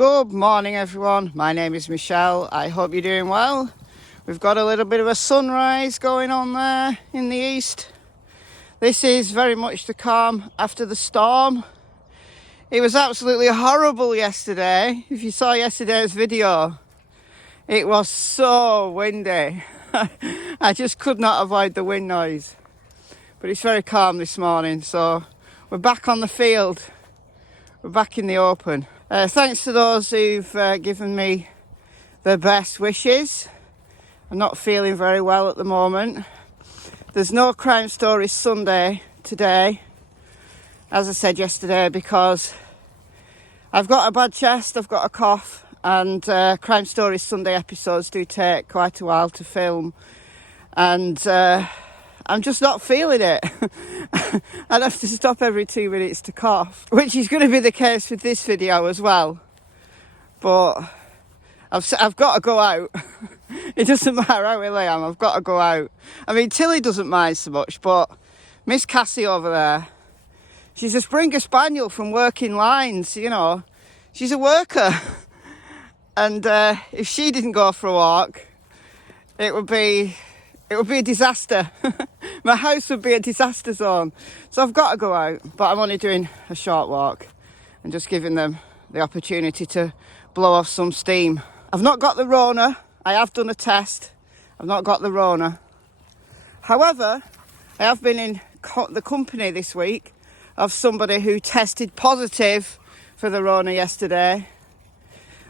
Good morning everyone, my name is Michelle. I hope you're doing well. We've got a little bit of a sunrise going on there in the east. This is very much the calm after the storm. It was absolutely horrible yesterday. If you saw yesterday's video, it was so windy. I just could not avoid the wind noise. But it's very calm this morning, so we're back on the field. We're back in the open. Thanks to those who've given me their best wishes. I'm not feeling very well at the moment. There's no Crime Stories Sunday today, as I said yesterday, because I've got a bad chest, I've got a cough, and Crime Stories Sunday episodes do take quite a while to film, and I'm just not feeling it. I'd have to stop every 2 minutes to cough, which is going to be the case with this video as well. But I've got to go out. It doesn't matter how ill I am, I've got to go out. I mean, Tilly doesn't mind so much, but Miss Cassie over there, she's a Springer Spaniel from working lines, you know. She's a worker. And if she didn't go for a walk, it would be a disaster. My house would be a disaster zone. So I've got to go out, but I'm only doing a short walk and just giving them the opportunity to blow off some steam. I've not got the Rona. I have done a test. I've not got the Rona. However, I have been in the company this week of somebody who tested positive for the Rona yesterday.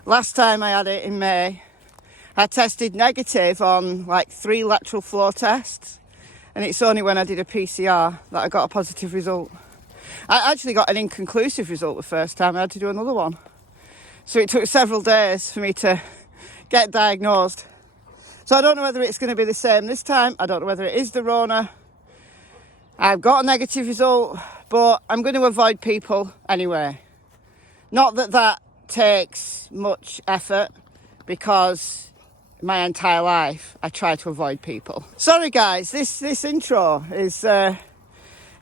Last time I had it in May, I tested negative on like 3 lateral flow tests, and it's only when I did a PCR that I got a positive result. I actually got an inconclusive result the first time. I had to do another one. So it took several days for me to get diagnosed. So I don't know whether it's going to be the same this time. I don't know whether it is the Rona. I've got a negative result, but I'm going to avoid people anyway. Not that that takes much effort, because my entire life I try to avoid people. Sorry guys, this intro is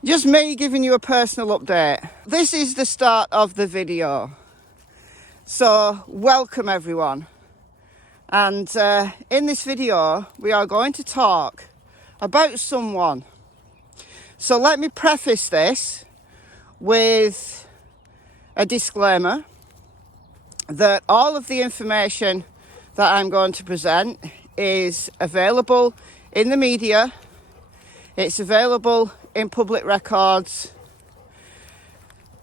just me giving you a personal update. This is the start of the video, so welcome everyone. And in this video we are going to talk about someone. So let me preface this with a disclaimer that all of the information that I'm going to present is available in the media. It's available in public records.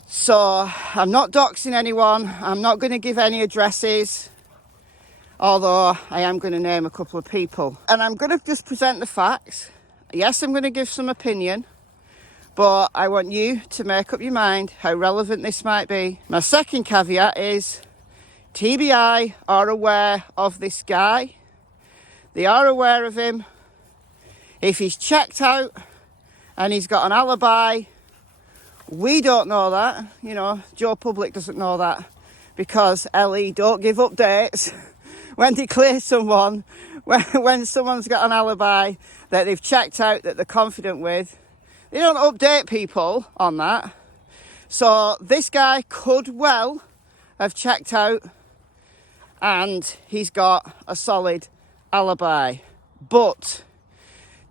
So I'm not doxing anyone. I'm not going to give any addresses, although I am going to name a couple of people. And I'm going to just present the facts. Yes, I'm going to give some opinion, but I want you to make up your mind how relevant this might be. My second caveat is TBI are aware of this guy. They are aware of him. If he's checked out and he's got an alibi, we don't know that. You know, Joe Public doesn't know that, because LE don't give updates when they clear someone. When someone's got an alibi that they've checked out, that they're confident with, they don't update people on that. So this guy could well have checked out and he's got a solid alibi. But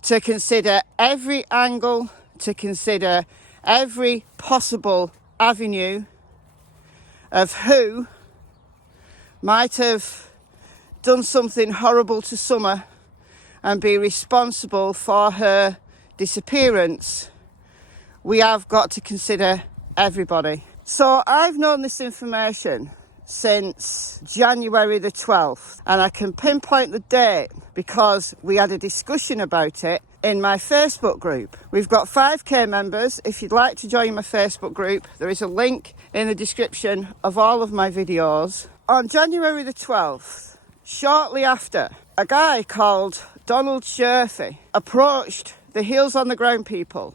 to consider every angle, to consider every possible avenue of who might have done something horrible to Summer and be responsible for her disappearance, we have got to consider everybody. So I've known this information since January the 12th, and I can pinpoint the date because we had a discussion about it in my Facebook group. We've got 5k members. If you'd like to join my Facebook group, there is a link in the description of all of my videos. On January the 12th, shortly after, a guy called Donald Sherfy approached the Heels on the Ground people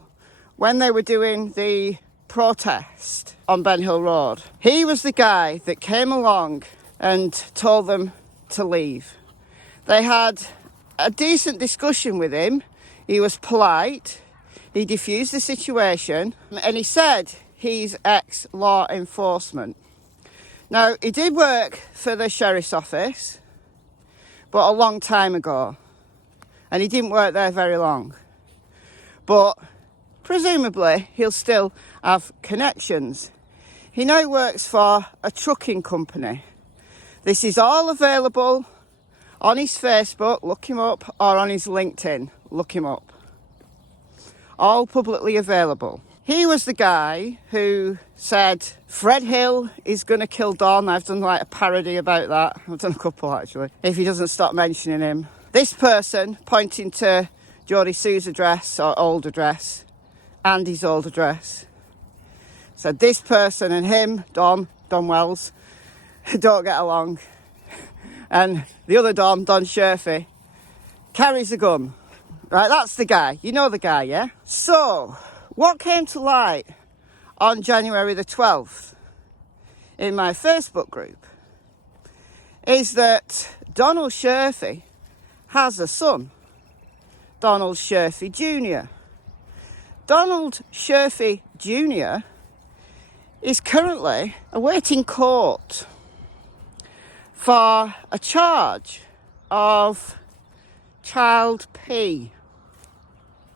when they were doing the protest on Ben Hill Road. He was the guy that came along and told them to leave. They had a decent discussion with him. He was polite. He diffused the situation, and he said he's ex-law enforcement. Now, he did work for the sheriff's office, but a long time ago. And he didn't work there very long. But presumably, he'll still have connections. He now works for a trucking company. This is all available on his Facebook, look him up, or on his LinkedIn, look him up. All publicly available. He was the guy who said, Fred Hill is going to kill Don. I've done like a parody about that. I've done a couple actually. If he doesn't stop mentioning him. This person, pointing to Geordie Sue's address, or old address, and his old address, said this person and him, Don Wells, don't get along. And the other Don Sherfy, carries a gun. Right, that's the guy. You know the guy, yeah? So, what came to light on January the 12th in my Facebook group is that Donald Sherfy has a son, Donald Sherfy Jr. Donald Sherfy Jr. is currently awaiting court for a charge of child P.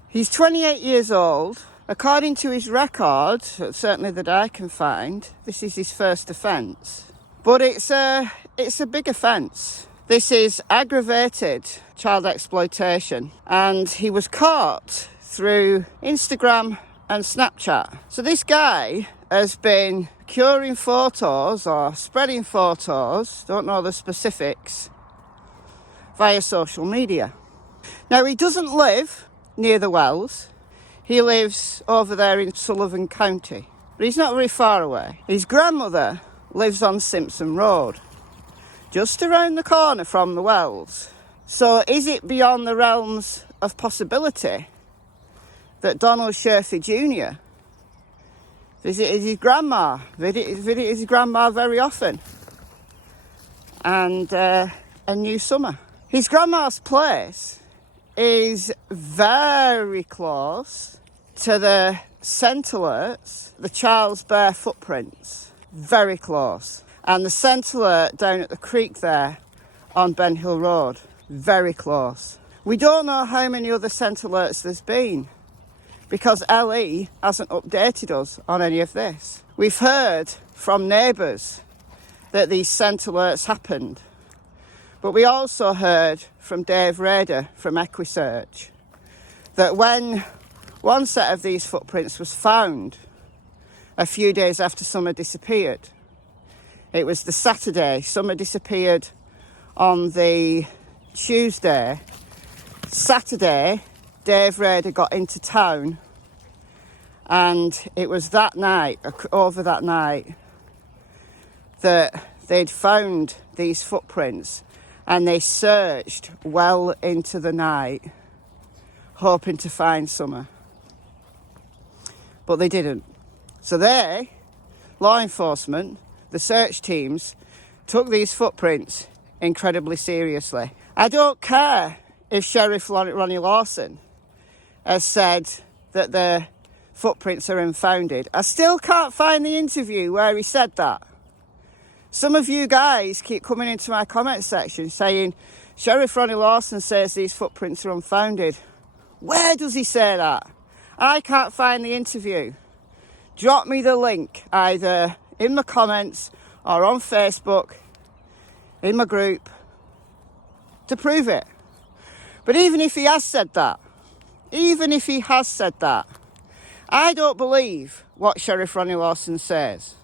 He's 28 years old. According to his record, certainly that I can find, this is his first offence. But it's a big offence. This is aggravated child exploitation. And he was caught through Instagram and Snapchat. So this guy has been curing photos or spreading photos, don't know the specifics, via social media. Now, he doesn't live near the wells. He lives over there in Sullivan County, but he's not very far away. His grandmother lives on Simpson Road, just around the corner from the wells. So is it beyond the realms of possibility that Donald Sherfy Jr. visited his grandma, visited his grandma very often, and a new summer? His grandma's place is very close to the scent alerts, the Charles Bear footprints, very close. And the scent alert down at the creek there on Ben Hill Road, very close. We don't know how many other scent alerts there's been because LE hasn't updated us on any of this. We've heard from neighbours that these scent alerts happened. But we also heard from Dave Rader from Equisearch that when one set of these footprints was found a few days after Summer disappeared, it was the Saturday. Summer disappeared on the Tuesday. Saturday, Dave Rader got into town, and it was that night, over that night, that they'd found these footprints. And they searched well into the night, hoping to find Summer. But they didn't. So they, law enforcement, the search teams, took these footprints incredibly seriously. I don't care if Sheriff Ronnie Lawson has said that the footprints are unfounded. I still can't find the interview where he said that. Some of you guys keep coming into my comment section saying, Sheriff Ronnie Lawson says these footprints are unfounded. Where does he say that? I can't find the interview. Drop me the link either in the comments or on Facebook, in my group, to prove it. But even if he has said that, I don't believe what Sheriff Ronnie Lawson says.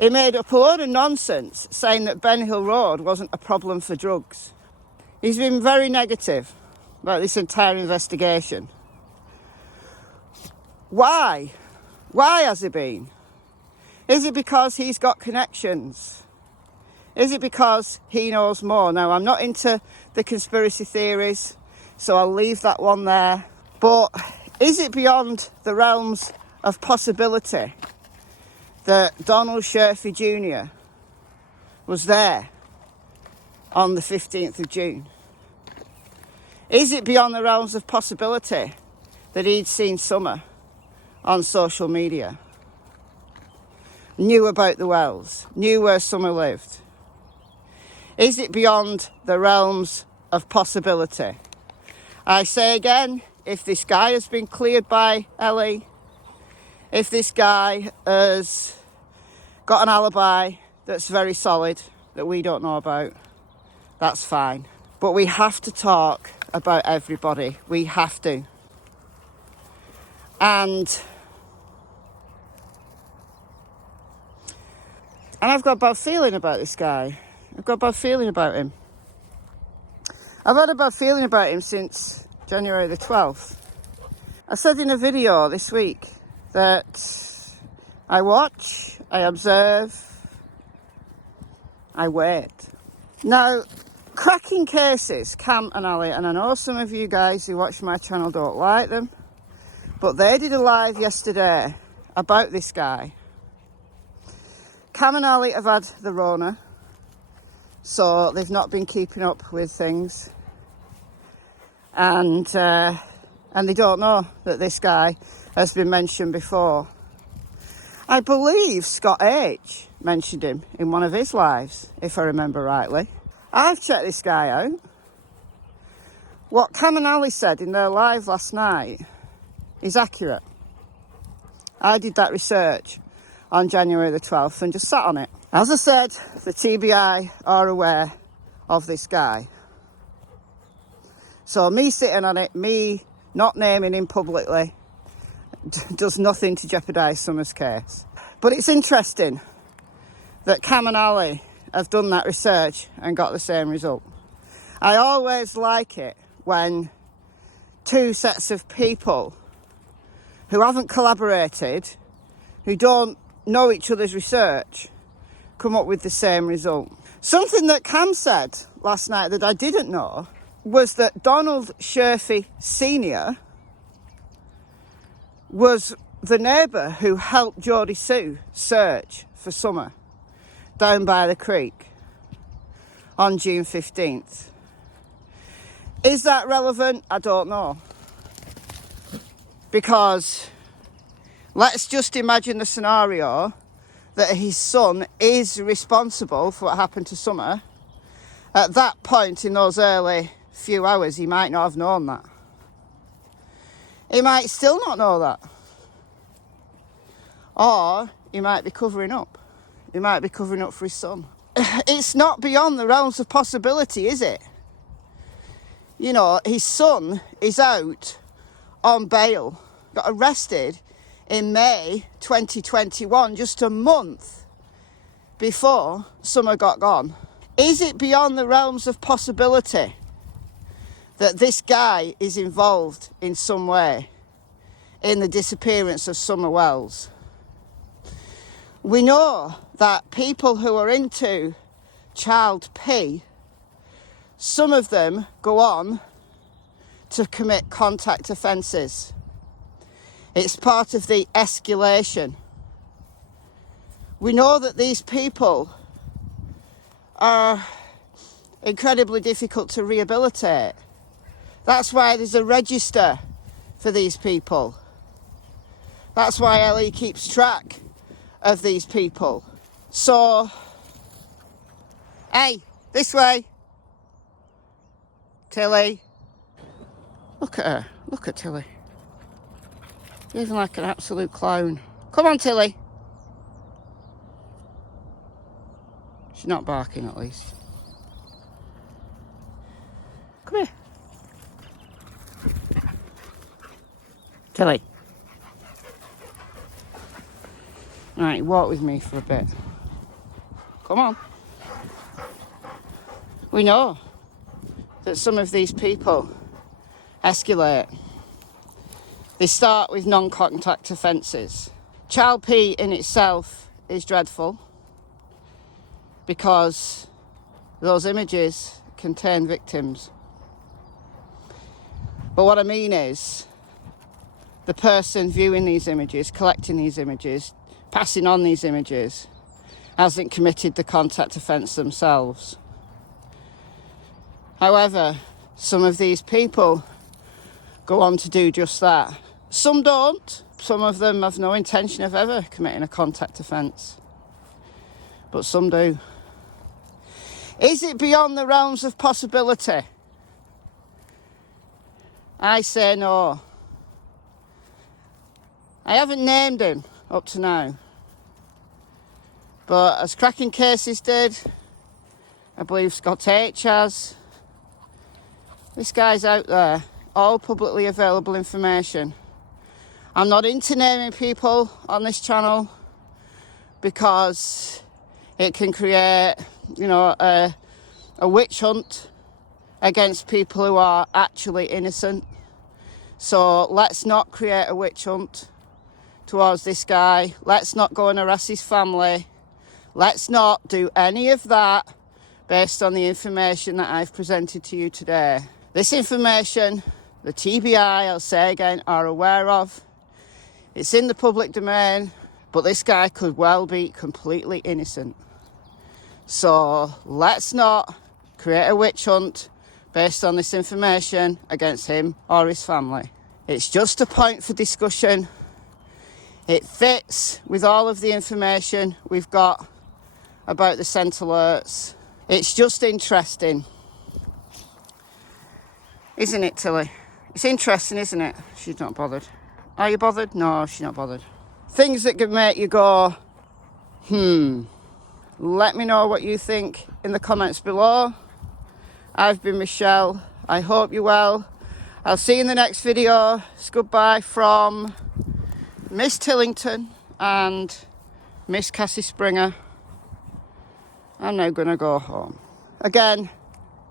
He made up a load of nonsense saying that Ben Hill Road wasn't a problem for drugs. He's been very negative about this entire investigation. Why? Why has he been? Is it because he's got connections? Is it because he knows more? Now, I'm not into the conspiracy theories, so I'll leave that one there. But is it beyond the realms of possibility that Donald Sherfy Jr. was there on the 15th of June? Is it beyond the realms of possibility that he'd seen Summer on social media? knew about the wells, knew where Summer lived? Is it beyond the realms of possibility? I say again, if this guy has been cleared by Ellie, if this guy has got an alibi that's very solid, that we don't know about, that's fine. But we have to talk about everybody. We have to. And I've got a bad feeling about this guy. I've got a bad feeling about him. I've had a bad feeling about him since January the 12th. I said in a video this week that I watch, I observe, I wait. Now, cracking cases, Cam and Ali, and I know some of you guys who watch my channel don't like them, but they did a live yesterday about this guy. Cam and Ali have had the Rona, so they've not been keeping up with things. And they don't know that this guy has been mentioned before. I believe Scott H mentioned him in one of his lives, if I remember rightly. I've checked this guy out. What Cam and Ali said in their live last night is accurate. I did that research on January the 12th and just sat on it. As I said, the TBI are aware of this guy. So me sitting on it, me not naming him publicly, does nothing to jeopardise Summer's case. But it's interesting that Cam and Ali have done that research and got the same result. I always like it when two sets of people who haven't collaborated, who don't know each other's research, come up with the same result. Something that Cam said last night that I didn't know was that Donald Sherfy Sr. was the neighbour who helped Geordie Sue search for Summer down by the creek on June 15th. Is that relevant? I don't know. Because let's just imagine the scenario that his son is responsible for what happened to Summer. At that point in those early few hours, he might not have known that. He might still not know that. Or he might be covering up. He might be covering up for his son. It's not beyond the realms of possibility, is it? You know, his son is out on bail. Got arrested in May 2021, just a month before Summer got gone. Is it beyond the realms of possibility that this guy is involved in some way in the disappearance of Summer Wells? We know that people who are into child P, some of them go on to commit contact offences. It's part of the escalation. We know that these people are incredibly difficult to rehabilitate. That's why there's a register for these people. That's why Ellie keeps track of these people. So, hey, this way. Tilly. Look at her. Look at Tilly. Even like an absolute clown. Come on, Tilly. She's not barking, at least. Come here. Tilly. Right, walk with me for a bit. Come on. We know that some of these people escalate. They start with non-contact offences. Child P in itself is dreadful because those images contain victims. But what I mean is the person viewing these images, collecting these images, passing on these images, hasn't committed the contact offence themselves. However, some of these people go on to do just that. Some don't. Some of them have no intention of ever committing a contact offence. but some do. Is it beyond the realms of possibility? I say no. I haven't named him up to now. But as cracking cases did, I believe Scott H has, this guy's out there. All publicly available information. I'm not into naming people on this channel because it can create, a witch hunt against people who are actually innocent. So let's not create a witch hunt towards this guy. Let's not go and harass his family. Let's not do any of that based on the information that I've presented to you today. This information, the TBI, I'll say again, are aware of. It's in the public domain, but this guy could well be completely innocent. So let's not create a witch hunt based on this information against him or his family. It's just a point for discussion. It fits with all of the information we've got about the scent alerts. It's just interesting. Isn't it, Tilly? It's interesting, isn't it? She's not bothered. Are you bothered? No, she's not bothered. Things that can make you go, Let me know what you think in the comments below. I've been Michelle. I hope you're well. I'll see you in the next video. It's goodbye from Miss Tillington and Miss Cassie Springer. I'm now going to go home. Again,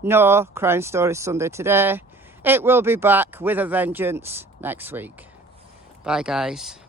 no Crime Stories Sunday today. It will be back with a vengeance next week. Bye, guys.